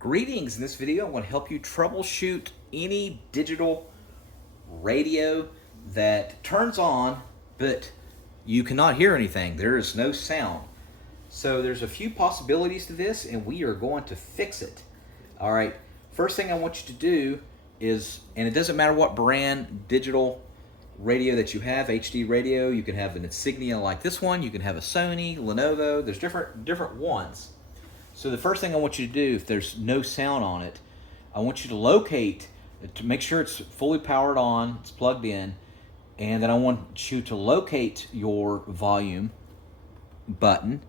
Greetings. In this video, I'm going to help you troubleshoot any digital radio that turns on, but you cannot hear anything. There is no sound. So there's a few possibilities to this, and we are going to fix it. All right. First thing I want you to do is, and it doesn't matter what brand digital radio that you have, HD radio, you can have an Insignia like this one, you can have a Sony, Lenovo, there's different ones. So the first thing I want you to do, if there's no sound on it, I want you to locate, to make sure it's fully powered on, it's plugged in, and then I want you to locate your volume button,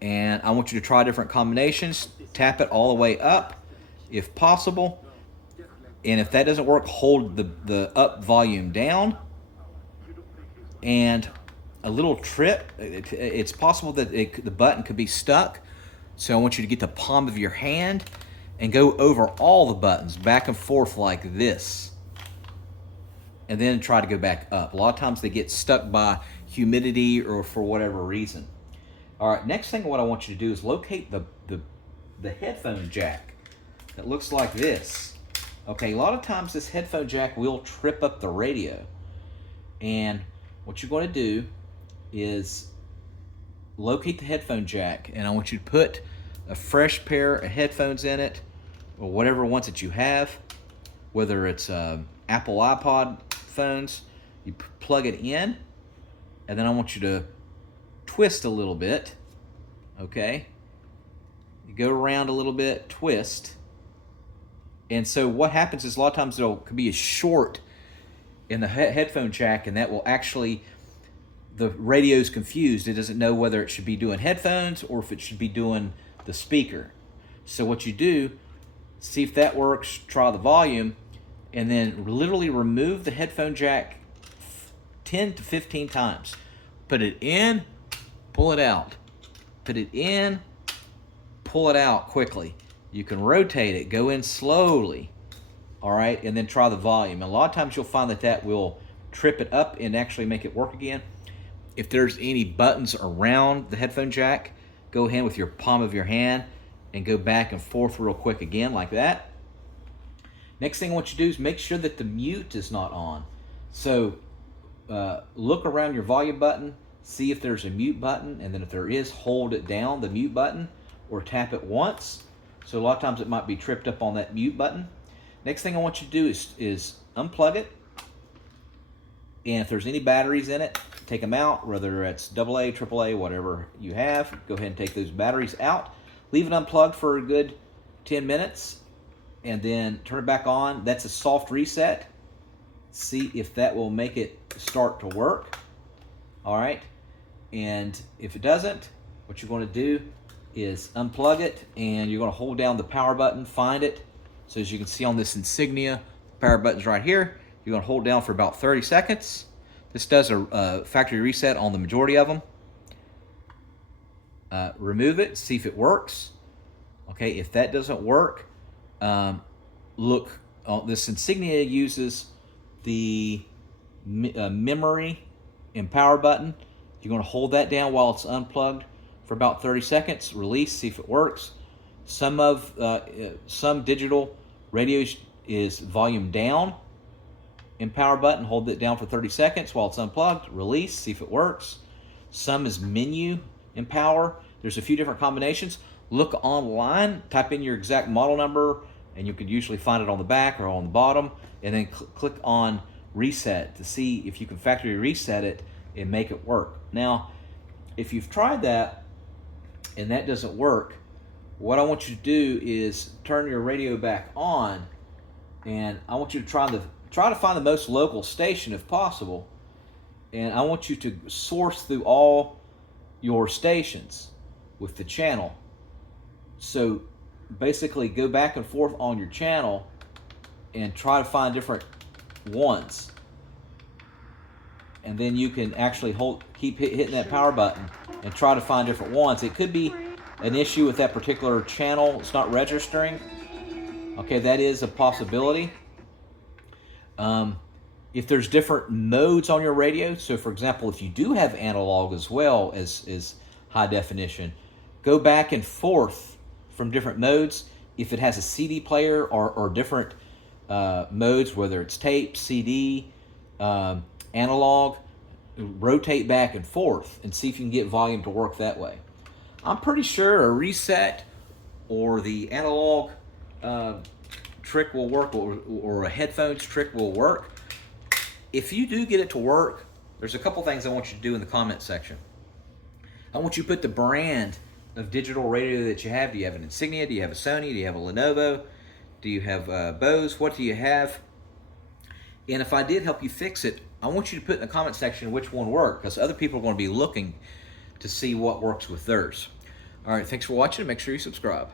and I want you to try different combinations, tap it all the way up if possible, and if that doesn't work, hold the up volume down, and a little trip, it's possible that the button could be stuck. So I want you to get the palm of your hand and go over all the buttons back and forth like this. And then try to go back up. A lot of times they get stuck by humidity or for whatever reason. All right, next thing what I want you to do is locate the headphone jack that looks like this. Okay, a lot of times this headphone jack will trip up the radio. And what you're going to do is locate the headphone jack, and I want you to put a fresh pair of headphones in it, or whatever ones that you have, whether it's Apple iPod phones. You plug it in, and then I want you to twist a little bit. Okay, you go around a little bit, twist, and so what happens is a lot of times there could be a short in the headphone jack, and that will actually, the radio's confused. It doesn't know whether it should be doing headphones or if it should be doing the speaker. So what you do, see if that works, try the volume, and then literally remove the headphone jack 10 to 15 times. Put it in, pull it out. Put it in, pull it out quickly. You can rotate it, go in slowly, all right, and then try the volume. And a lot of times you'll find that will trip it up and actually make it work again. If there's any buttons around the headphone jack, go ahead with your palm of your hand and go back and forth real quick again like that. Next thing I want you to do is make sure that the mute is not on. So look around your volume button, see if there's a mute button, and then if there is, hold it down, the mute button, or tap it once. So a lot of times it might be tripped up on that mute button. Next thing I want you to do is unplug it. And if there's any batteries in it, take them out, whether it's AA, AAA, whatever you have. Go ahead and take those batteries out. Leave it unplugged for a good 10 minutes, and then turn it back on. That's a soft reset. See if that will make it start to work. All right. And if it doesn't, what you're going to do is unplug it, and you're going to hold down the power button, find it. So as you can see on this Insignia, the power button's right here. You're going to hold down for about 30 seconds. This does a factory reset on the majority of them. Remove it, see if it works. Okay, if that doesn't work, look, this Insignia uses the memory and power button. You're going to hold that down while it's unplugged for about 30 seconds. Release, see if it works. Some digital radios is volume down in power button. Hold it down for 30 seconds while it's unplugged. Release, see if it works. Some is menu in power. There's a few different combinations. Look online, type in your exact model number, and you could usually find it on the back or on the bottom, and then click on reset to see if you can factory reset it and make it work. Now, if you've tried that and that doesn't work, what I want you to do is turn your radio back on, and I want you to try to find the most local station if possible, and I want you to source through all your stations with the channel. So basically go back and forth on your channel and try to find different ones, and then you can actually keep hitting that power button and try to find different ones. It could be an issue with that particular channel, it's not registering. Okay, that is a possibility. If there's different modes on your radio, so for example, if you do have analog as well as high definition, go back and forth from different modes. if it has a CD player or different modes, whether it's tape, CD, analog, rotate back and forth and see if you can get volume to work that way. I'm pretty sure a reset or the analog trick will work, or a headphones trick will work. If you do get it to work, there's a couple things I want you to do in the comment section. I want you to put the brand of digital radio that you have. Do you have an Insignia? Do you have a Sony? Do you have a Lenovo? Do you have Bose? What do you have? And if I did help you fix it, I want you to put in the comment section which one worked, because other people are going to be looking to see what works with theirs. All right, thanks for watching. Make sure you subscribe.